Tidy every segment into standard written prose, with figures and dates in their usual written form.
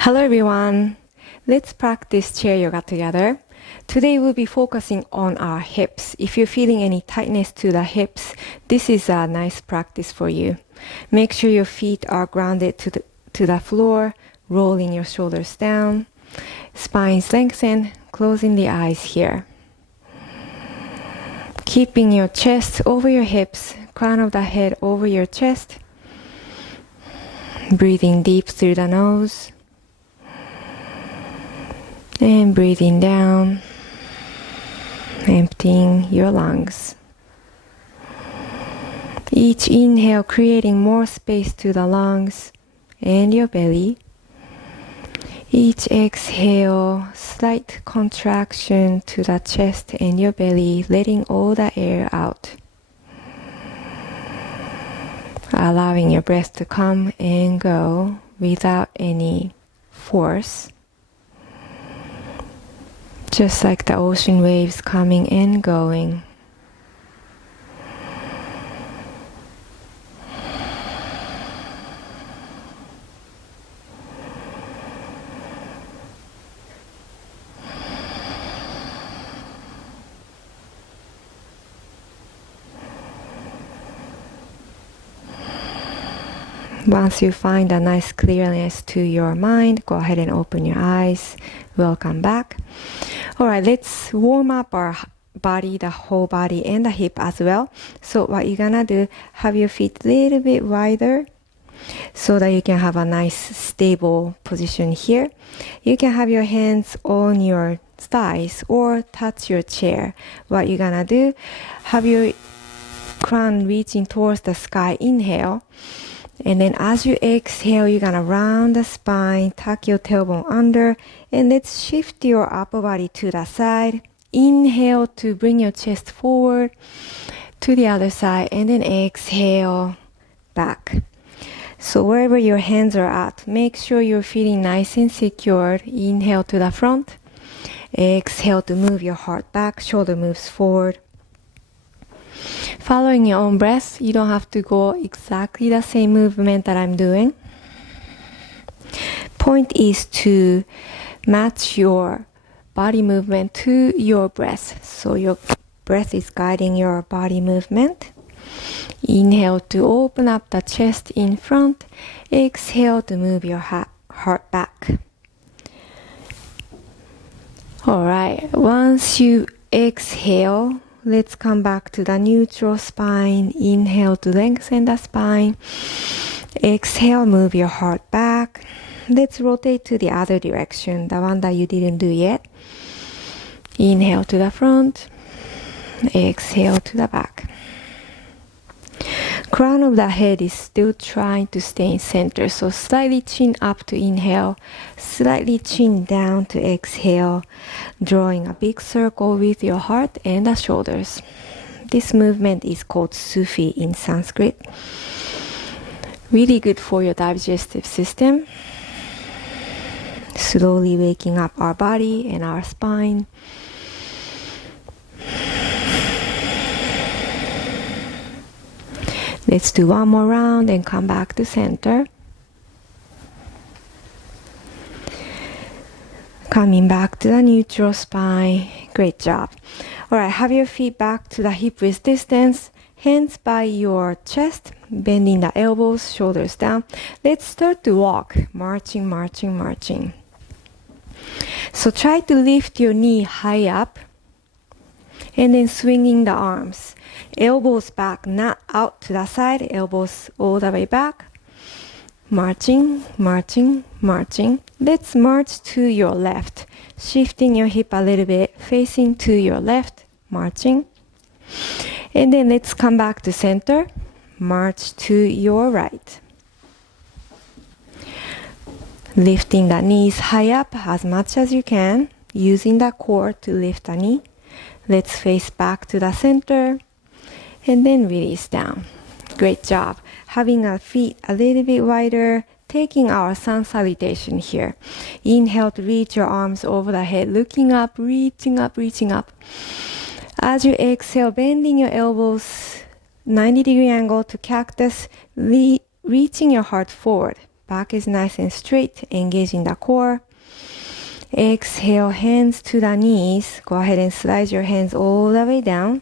Hello everyone. Let's practice chair yoga together. Today we'll be focusing on our hips. If you're feeling any tightness to the hips, this is a nice practice for you. Make sure your feet are grounded to the floor, rolling your shoulders down. Spine's lengthened, closing the eyes here. Keeping your chest over your hips, crown of the head over your chest. Breathing deep through the nose. And breathing down, emptying your lungs. Each inhale creating more space to the lungs and your belly. Each exhale, slight contraction to the chest and your belly, letting all the air out. Allowing your breath to come and go without any force. Just like the ocean waves coming and going. Once you find a nice clearness to your mind, go ahead and open your eyes. Welcome back. Alright, let's warm up our body, the whole body and the hip as well. So what you're gonna do, have your feet a little bit wider so that you can have a nice stable position here. You can have your hands on your thighs or touch your chair. What you're gonna do, have your crown reaching towards the sky, inhale. And then as you exhale, you're gonna round the spine, tuck your tailbone under, and let's shift your upper body to the side. Inhale to bring your chest forward to the other side, and then exhale back. So wherever your hands are at, make sure you're feeling nice and secured. Inhale to the front. Exhale to move your heart back, shoulder moves forward. Following your own breath, you don't have to go exactly the same movement that I'm doing. Point is to match your body movement to your breath. So your breath is guiding your body movement. Inhale to open up the chest in front. Exhale to move your heart back. Alright, once you exhale, let's come back to the neutral spine. Inhale to lengthen the spine. Exhale, move your heart back. Let's rotate to the other direction, the one that you didn't do yet. Inhale to the front. Exhale to the back. Crown of the head is still trying to stay in center, so slightly chin up to inhale, slightly chin down to exhale, drawing a big circle with your heart and the shoulders. This movement is called Sufi in Sanskrit. Really good for your digestive system. Slowly waking up our body and our spine. Let's do one more round and come back to center. Coming back to the neutral spine. Great job. Alright, have your feet back to the hip width distance. Hands by your chest, bending the elbows, shoulders down. Let's start to walk. Marching, marching, marching. So try to lift your knee high up. And then swinging the arms. Elbows back, not out to the side. Elbows all the way back. Marching, marching, marching. Let's march to your left. Shifting your hip a little bit, facing to your left. Marching. And then let's come back to center. March to your right. Lifting the knees high up as much as you can. Using the core to lift the knee. Let's face back to the center and then release down. Great job. Having our feet a little bit wider, taking our sun salutation here. Inhale to reach your arms over the head, looking up, reaching up, reaching up. As you exhale, bending your elbows, 90-degree angle to cactus, reaching your heart forward. Back is nice and straight, engaging the core. Exhale, hands to the knees. Go ahead and slide your hands all the way down.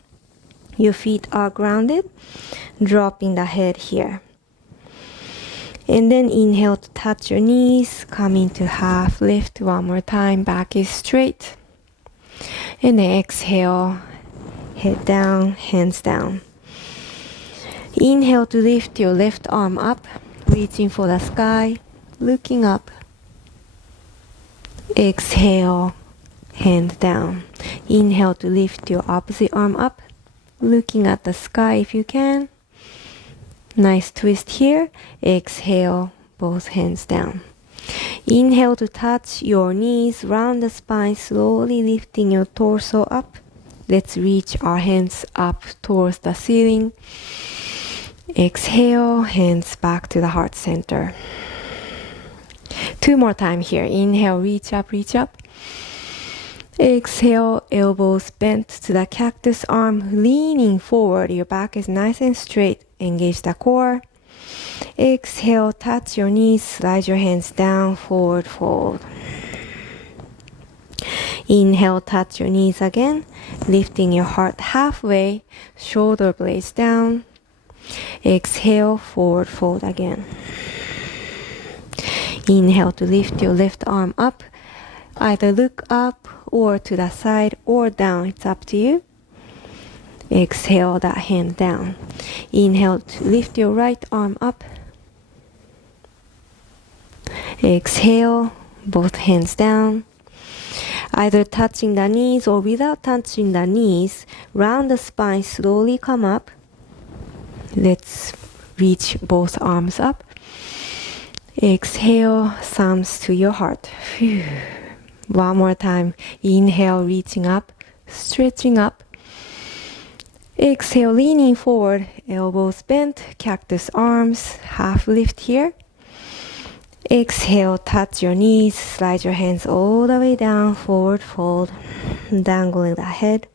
Your feet are grounded, dropping the head here. And then inhale to touch your knees, come into half lift one more time, back is straight. And then exhale, head down, hands down. Inhale to lift your left arm up, reaching for the sky, looking up. Exhale, hand down. Inhale to lift your opposite arm up, looking at the sky if you can. Nice twist here. Exhale, both hands down. Inhale to touch your knees, round the spine, slowly lifting your torso up. Let's reach our hands up towards the ceiling. Exhale, hands back to the heart center. 2 more times here. Inhale, reach up, reach up. Exhale, elbows bent to the cactus arm, leaning forward. Your back is nice and straight. Engage the core. Exhale, touch your knees, slide your hands down, forward fold. Inhale, touch your knees again, lifting your heart halfway, shoulder blades down. Exhale, forward fold again. Inhale to lift your left arm up. Either look up or to the side or down. It's up to you. Exhale, that hand down. Inhale to lift your right arm up. Exhale, both hands down. Either touching the knees or without touching the knees, round the spine, slowly come up. Let's reach both arms up. Exhale, thumbs to your heart. Phew. One more time. Inhale, reaching up, stretching up. Exhale, leaning forward, elbows bent, cactus arms, half lift here. Exhale, touch your knees, slide your hands all the way down, forward fold, dangling the head.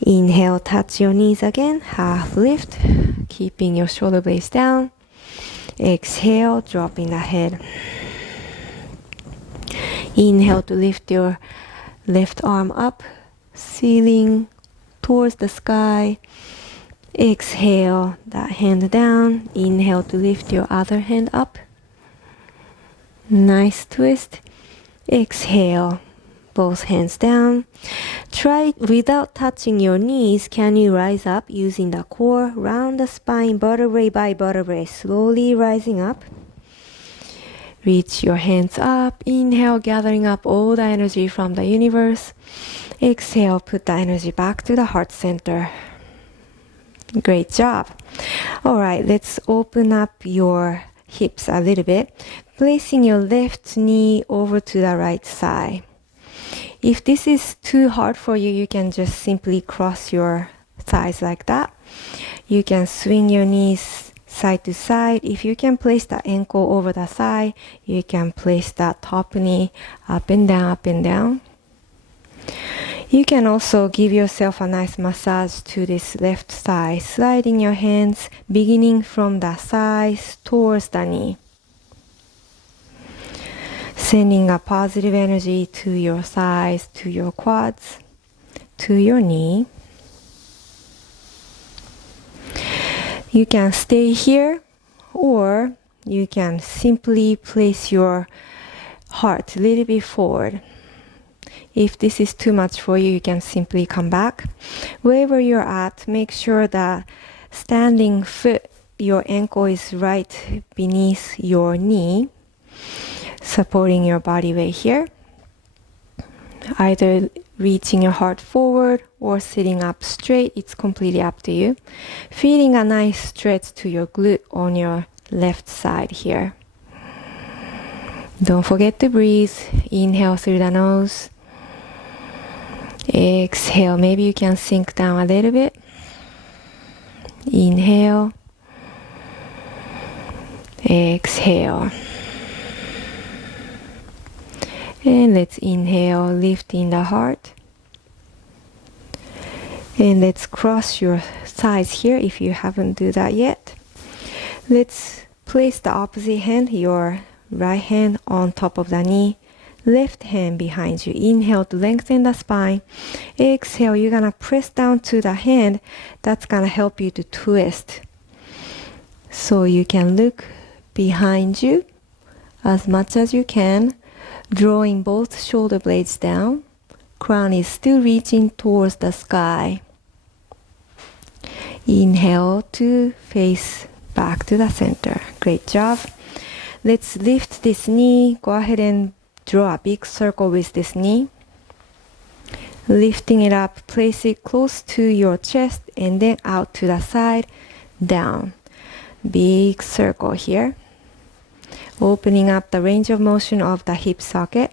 Inhale, touch your knees again, half lift, keeping your shoulder blades down. Exhale, dropping the head. Inhale to lift your left arm up, ceiling towards the sky. Exhale, that hand down. Inhale to lift your other hand up. Nice twist. Exhale, both hands down. Try without touching your knees. Can you rise up using the core? Round the spine, vertebrae by vertebrae, slowly rising up. Reach your hands up. Inhale, gathering up all the energy from the universe. Exhale, put the energy back to the heart center. Great job. All right, let's open up your hips a little bit, placing your left knee over to the right side. If this is too hard for you, you can just simply cross your thighs like that. You can swing your knees side to side. If you can place the ankle over the thigh, you can place that top knee up and down, up and down. You can also give yourself a nice massage to this left thigh, sliding your hands, beginning from the thighs towards the knee. Sending a positive energy to your thighs, to your quads, to your knee. You can stay here, or you can simply place your heart a little bit forward. If this is too much for you, you can simply come back. Wherever you're at, make sure that standing foot, your ankle is right beneath your knee, supporting your body weight here. Either reaching your heart forward or sitting up straight, it's completely up to you. Feeling a nice stretch to your glute on your left side here. Don't forget to breathe. Inhale through the nose. Exhale, maybe you can sink down a little bit. Inhale. Exhale. And let's inhale, lifting the heart. And let's cross your thighs here if you haven't do that yet. Let's Place the opposite hand, your right hand on top of the knee, left hand behind you. Inhale to lengthen the spine. Exhale, you're gonna press down to the hand. That's gonna help you to twist. So you can look behind you as much as you can, drawing both shoulder blades down. Crown is still reaching towards the sky. Inhale to face back to the center. Great job. Let's lift this knee. Go ahead and draw a big circle with this knee. Lifting it up, place it close to your chest and then out to the side, down. Big circle here. Opening up the range of motion of the hip socket.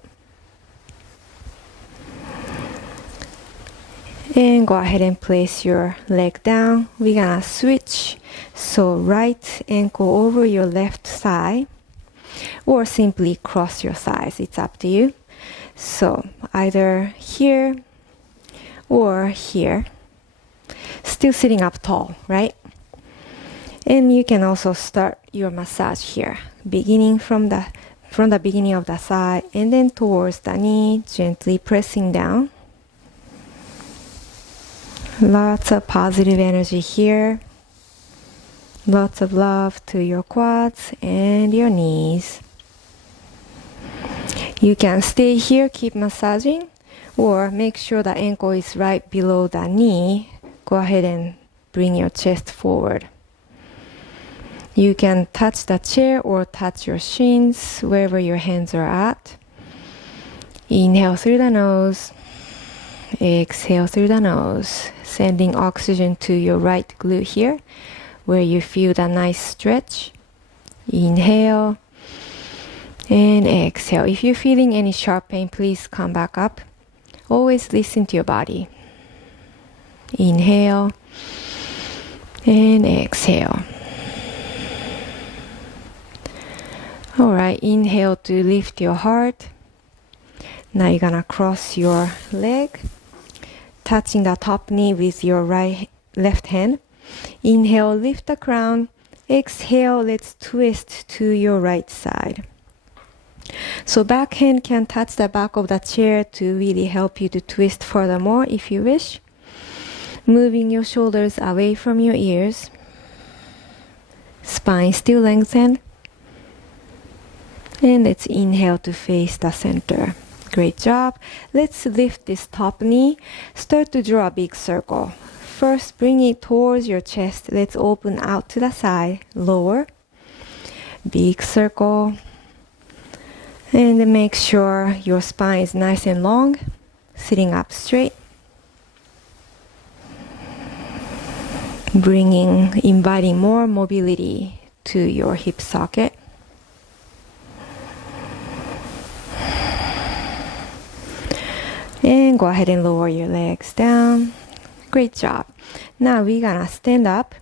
And go ahead and place your leg down. We're gonna switch. So right ankle over your left thigh, or simply cross your thighs. It's up to you. So either here or here. Still sitting up tall, right? And you can also start your massage here, beginning from the beginning of the thigh and then towards the knee, gently pressing down. Lots of positive energy here. Lots of love to your quads and your knees. You can stay here, keep massaging, or make sure the ankle is right below the knee. Go ahead and bring your chest forward. You can touch the chair or touch your shins, wherever your hands are at. Inhale through the nose. Exhale through the nose, sending oxygen to your right glute here, where you feel the nice stretch. Inhale and exhale. If you're feeling any sharp pain, please come back up. Always listen to your body. Inhale and exhale. All right, inhale to lift your heart. Now you're gonna cross your leg, touching the top knee with your left hand. Inhale, lift the crown. Exhale, let's twist to your right side. So back hand can touch the back of the chair to really help you to twist furthermore if you wish. Moving your shoulders away from your ears. Spine still lengthened. And let's inhale to face the center. Great job. Let's lift this top knee. Start to draw a big circle. First, bring it towards your chest. Let's open out to the side. Lower. Big circle. And then make sure your spine is nice and long. Sitting up straight. Inviting more mobility to your hip socket. And go ahead and lower your legs down. Great job. Now we're gonna stand up,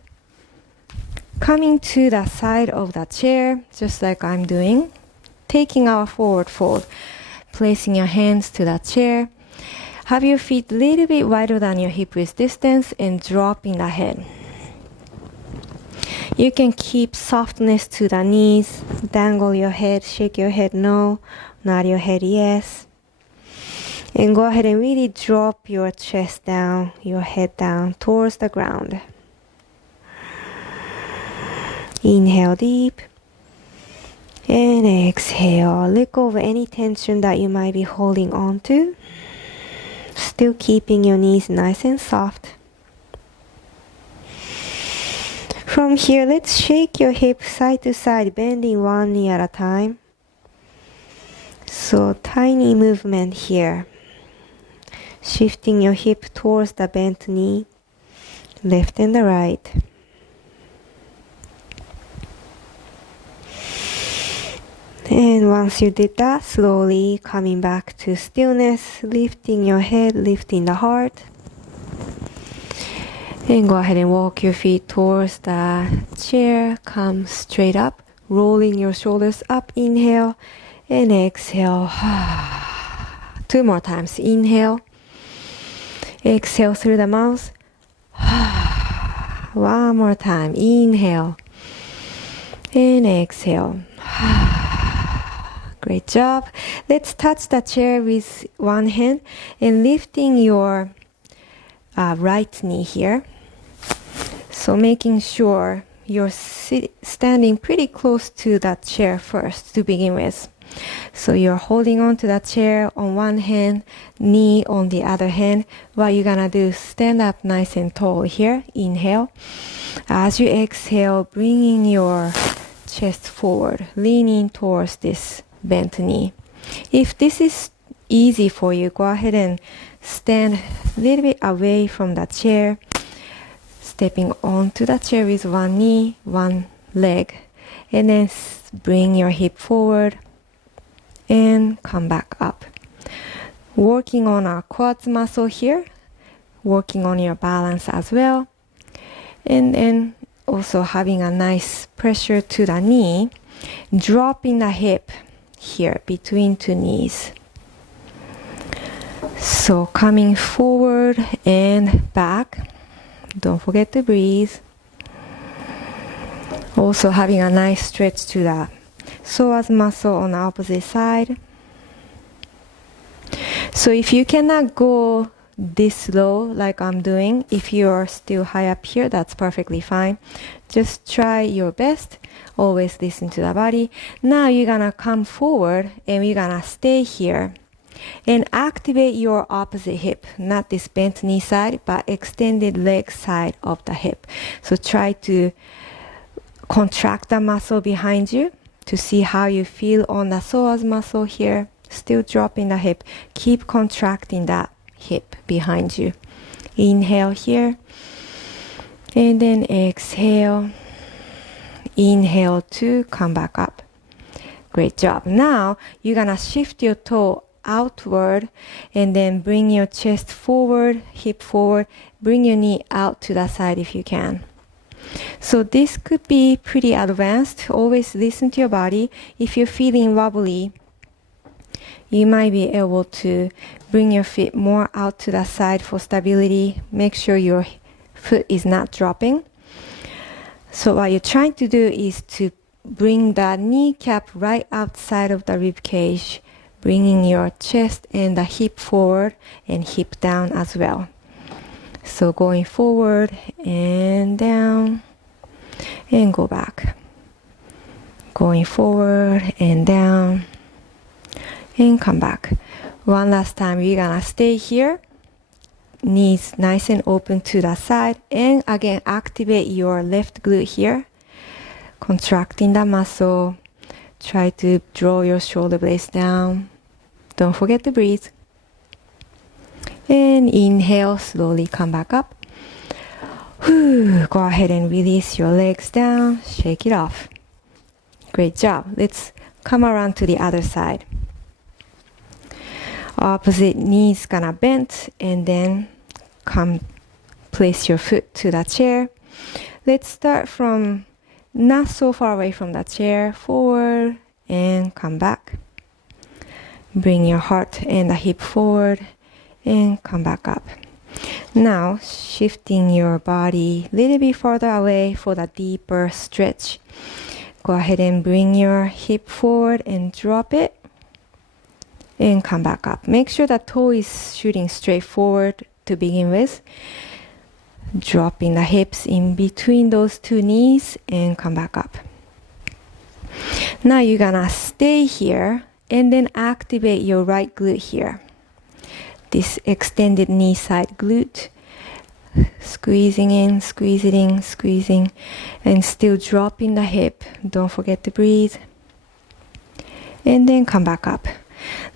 coming to the side of the chair, just like I'm doing. Taking our forward fold, placing your hands to the chair. Have your feet a little bit wider than your hip width distance and dropping the head. You can keep softness to the knees. Dangle your head, shake your head no, nod your head yes. And go ahead and really drop your chest down, your head down towards the ground. Inhale deep. And exhale. Let go of any tension that you might be holding on to. Still keeping your knees nice and soft. From here, let's shake your hips side to side, bending one knee at a time. So tiny movement here. Shifting your hip towards the bent knee, left and the right. And once you did that, slowly coming back to stillness, lifting your head, lifting the heart. And go ahead and walk your feet towards the chair, come straight up, rolling your shoulders up, inhale, and exhale. 2 more times, inhale. Exhale through the mouth. 1 more time. Inhale. And exhale. Great job. Let's touch the chair with one hand and lifting your right knee here. So making sure you're standing pretty close to that chair first to begin with. So you're holding on to that chair on one hand, knee on the other hand. What you're gonna do, stand up nice and tall here. Inhale. As you exhale, bringing your chest forward, leaning towards this bent knee. If this is easy for you, go ahead and stand a little bit away from the chair, stepping onto the chair with one knee, one leg, and then bring your hip forward and come back up. Working on our quads muscle here, working on your balance as well, and also having a nice pressure to the knee, dropping the hip here between two knees. So coming forward and back. Don't forget to breathe. Also having a nice stretch to the psoas muscle on the opposite side. So if you cannot go this low like I'm doing, if you're still high up here, that's perfectly fine. Just try your best. Always listen to the body. Now you're gonna come forward and we're gonna stay here and activate your opposite hip, not this bent knee side, but extended leg side of the hip. So try to contract the muscle behind you to see how you feel on the psoas muscle here. Still dropping the hip. Keep contracting that hip behind you. Inhale here. And then exhale. Inhale to come back up. Great job. Now you're gonna shift your toe outward and then bring your chest forward, hip forward, bring your knee out to the side if you can. So this could be pretty advanced. Always listen to your body. If you're feeling wobbly, you might be able to bring your feet more out to the side for stability. Make sure your foot is not dropping. So what you're trying to do is to bring the kneecap right outside of the rib cage, bringing your chest and the hip forward and hip down as well. So going forward and down and go back. Going forward and down and come back. One last time, we're gonna stay here. Knees nice and open to the side. And again, activate your left glute here. Contracting the muscle. Try to draw your shoulder blades down. Don't forget to breathe. And inhale, slowly come back up. Go ahead and release your legs down. Shake it off. Great job. Let's come around to the other side. Opposite knees gonna bend and then come place your foot to the chair. Let's start from not so far away from the chair, forward and come back. Bring your heart and the hip forward and come back up. Now shifting your body a little bit further away for the deeper stretch. Go ahead and bring your hip forward and drop it and come back up. Make sure the toe is shooting straight forward to begin with. Dropping the hips in between those two knees and come back up. Now you're gonna stay here and then activate your right glute here. This extended knee side glute. Squeezing in, squeezing, and still dropping the hip. Don't forget to breathe. And then come back up.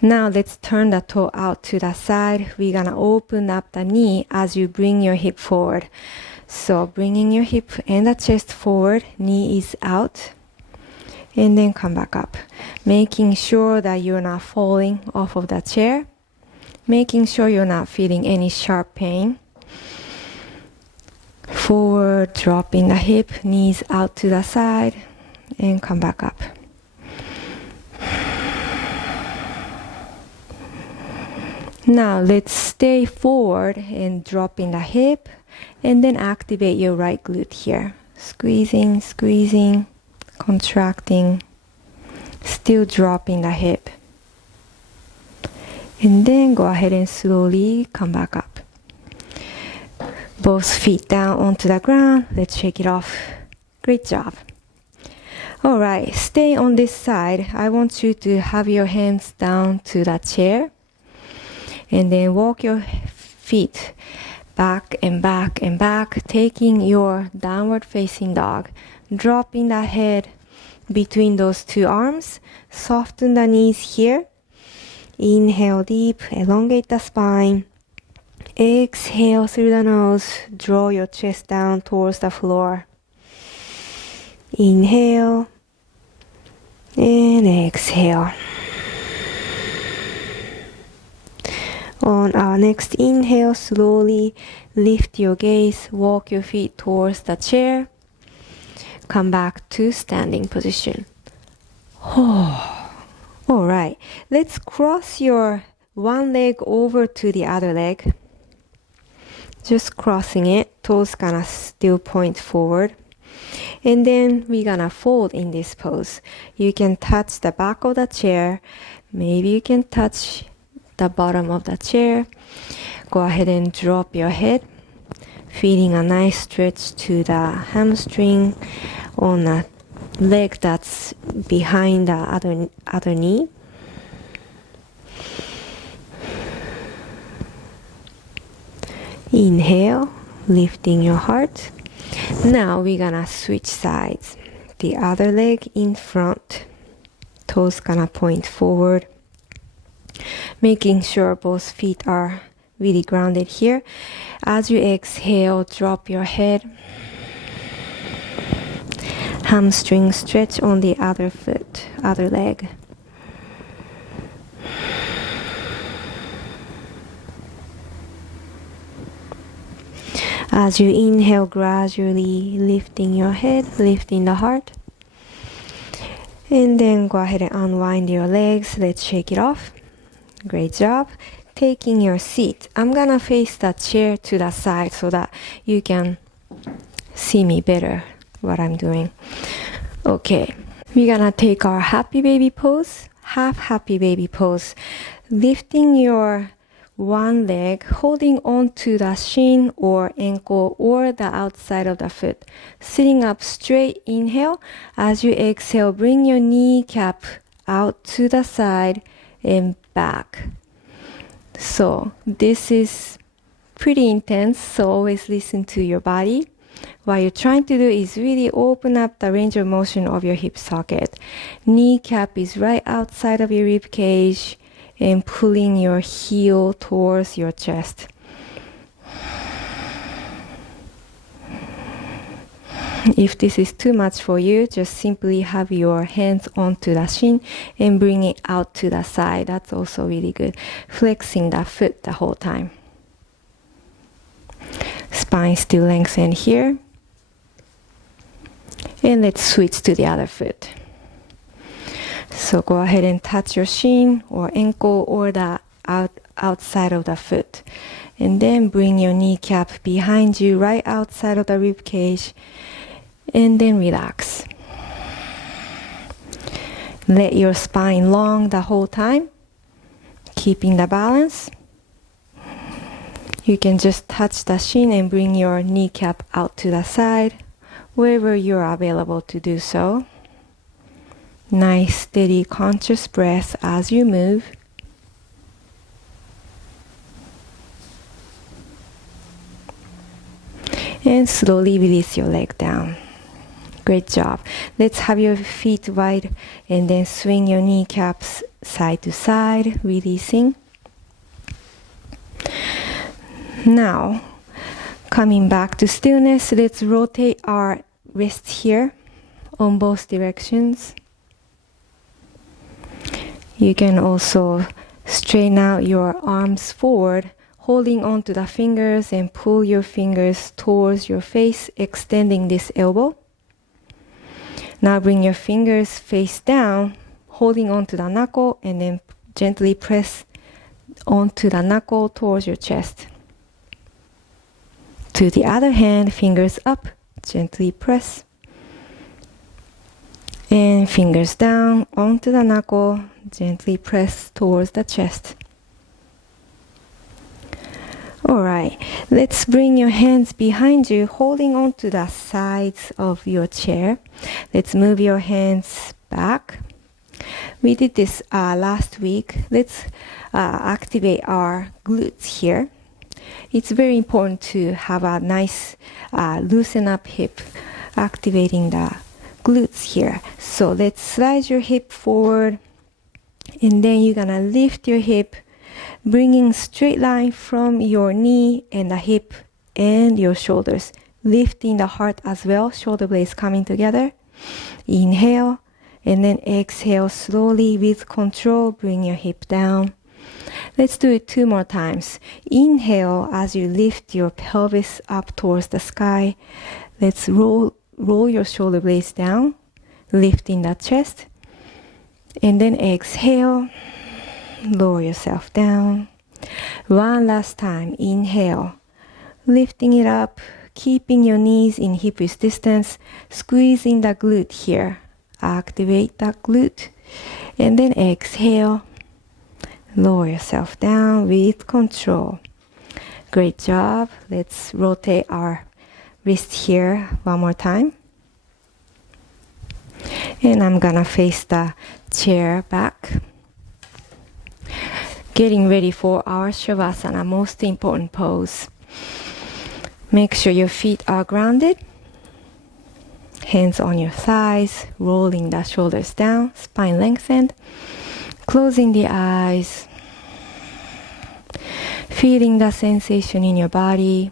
Now let's turn the toe out to the side. We're gonna open up the knee as you bring your hip forward. So bringing your hip and the chest forward, knee is out. And then come back up. Making sure that you're not falling off of the chair. Making sure you're not feeling any sharp pain. Forward, dropping the hip, knees out to the side, and come back up. Now let's stay forward and dropping the hip, and then activate your right glute here. Squeezing, contracting, still dropping the hip. And then go ahead and slowly come back up. Both feet down onto the ground. Let's shake it off. Great job. All right, stay on this side. I want you to have your hands down to the chair. And then walk your feet back and back and back, taking your downward facing dog. Dropping the head between those two arms. Soften the knees here. Inhale deep, elongate the spine. Exhale through the nose. Draw your chest down towards the floor. Inhale and exhale. On our next inhale, slowly lift your gaze, walk your feet towards the chair. Come back to standing position. Oh. All right, let's cross your one leg over to the other leg. Just crossing it, toes gonna still point forward. And then we're gonna fold in this pose. You can touch the back of the chair. Maybe you can touch the bottom of the chair. Go ahead and drop your head, feeling a nice stretch to the hamstring on the leg that's behind the other knee. Inhale, lifting your heart. Now we're gonna switch sides. The other leg in front. Toes gonna point forward. Making sure both feet are really grounded here. As you exhale, drop your head. Hamstring stretch on the other foot, other leg. As you inhale, gradually lifting your head, lifting the heart. And then go ahead and unwind your legs. Let's shake it off. Great job. Taking your seat. I'm gonna face the chair to the side so that you can see me better what I'm doing. Okay, we're gonna take our happy baby pose, half happy baby pose. Lifting your one leg, holding on to the shin or ankle or the outside of the foot. Sitting up straight, inhale. As you exhale, bring your kneecap out to the side and back. So this is pretty intense, so always listen to your body. What you're trying to do is really open up the range of motion of your hip socket. Kneecap is right outside of your rib cage and pulling your heel towards your chest. If this is too much for you, just simply have your hands onto the shin and bring it out to the side. That's also really good. Flexing the foot the whole time. Spine still lengthened here. And let's switch to the other foot. So go ahead and touch your shin or ankle or the outside of the foot. And then bring your kneecap behind you, right outside of the rib cage. And then relax. Let your spine long the whole time, keeping the balance. You can just touch the shin and bring your kneecap out to the side, wherever you're available to do so. Nice, steady, conscious breath as you move. And slowly release your leg down. Great job. Let's have your feet wide and then swing your kneecaps side to side, releasing. Now, coming back to stillness, let's rotate our wrists here on both directions. You can also straighten out your arms forward, holding on to the fingers and pull your fingers towards your face, extending this elbow. Now bring your fingers face down, holding on to the knuckle, and then gently press onto the knuckle towards your chest. To the other hand, fingers up, gently press. And fingers down onto the knuckle. Gently press towards the chest. Alright, let's bring your hands behind you, holding on to the sides of your chair. Let's move your hands back. We did this last week. Let's activate our glutes here. It's very important to have a nice loosen up hip, activating the glutes here. So let's slide your hip forward, and then you're gonna lift your hip, bringing straight line from your knee and the hip and your shoulders, lifting the heart as well, shoulder blades coming together. Inhale, and then exhale slowly with control, bring your hip down. Let's do it 2 more times. Inhale as you lift your pelvis up towards the sky. Let's roll your shoulder blades down, lifting the chest. And then exhale, lower yourself down. One last time. Inhale, lifting it up, keeping your knees in hip width distance, squeezing the glute here. Activate that glute. And then exhale, lower yourself down with control. Great job. Let's rotate our wrist here one more time. And I'm gonna face the chair back. Getting ready for our Shavasana, most important pose. Make sure your feet are grounded. Hands on your thighs, rolling the shoulders down, spine lengthened. Closing the eyes. Feeling the sensation in your body.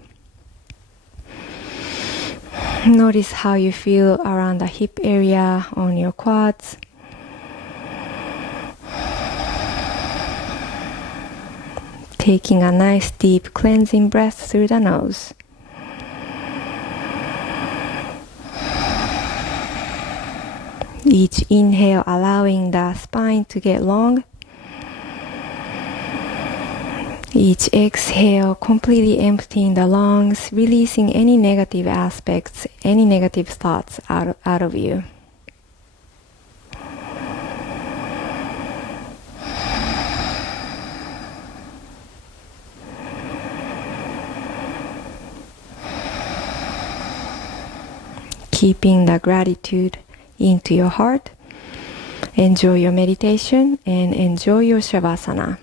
Notice how you feel around the hip area, on your quads. Taking a nice deep cleansing breath through the nose. Each inhale allowing the spine to get long. Each exhale completely emptying the lungs, releasing any negative aspects, any negative thoughts out of you. Keeping the gratitude into your heart. Enjoy your meditation and enjoy your Shavasana.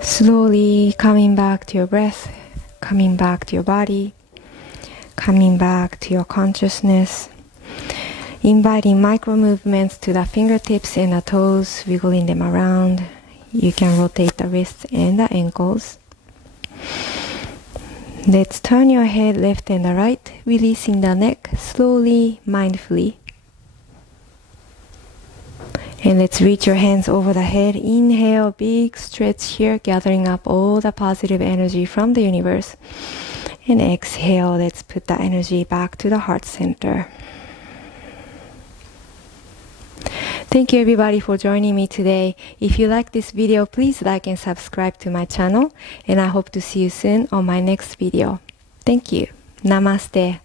Slowly coming back to your breath, coming back to your body, coming back to your consciousness, inviting micro movements to the fingertips and the toes, wiggling them around. You can rotate the wrists and the ankles. Let's turn your head left and the right, releasing the neck slowly, mindfully. And let's reach your hands over the head. Inhale, big stretch here, gathering up all the positive energy from the universe. And exhale, let's put the energy back to the heart center. Thank you everybody for joining me today. If you like this video, please like and subscribe to my channel. And I hope to see you soon on my next video. Thank you. Namaste.